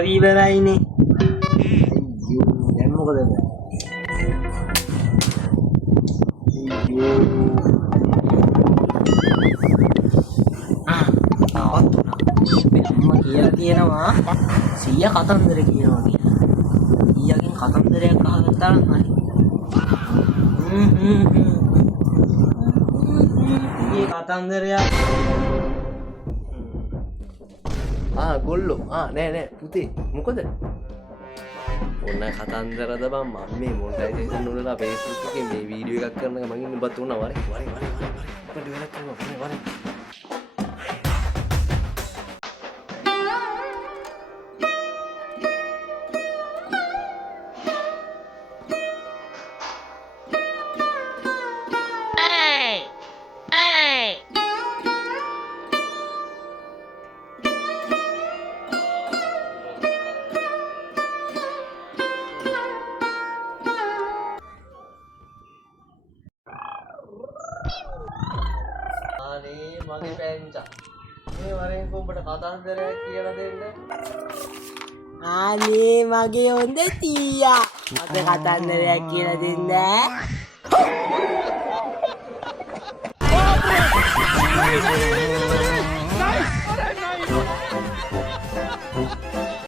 Battery ඉවරයිනේ. අයියෝ දැන් මොකද වෙන්නේ? අයියෝ තාවත් උනා. අම්මා කියලා තියෙනවා 100 කතන්දර කියනවා කියලා. 100කින් කතන්දරයක් අහගත්තා නම් හරි. මේ කතන්දරයක් ගොල්ලෝ නෑ පුතේ මොකද ඔන්න කතන්දරද බං මම මේ මොනිටයිසේෂන් වලලා Facebook එකේ මේ වීඩියෝ එකක් කරන එක මම ඉන්න බත් උනා වරේ වැඩක් කරනවා වරේ මගේ පැංචා මේ වරෙන් කොඹට කතන්දරයක් කියලා දෙන්න අනේ මගේ හොඳ තීයා මට කතන්දරයක් කියලා දෙන්න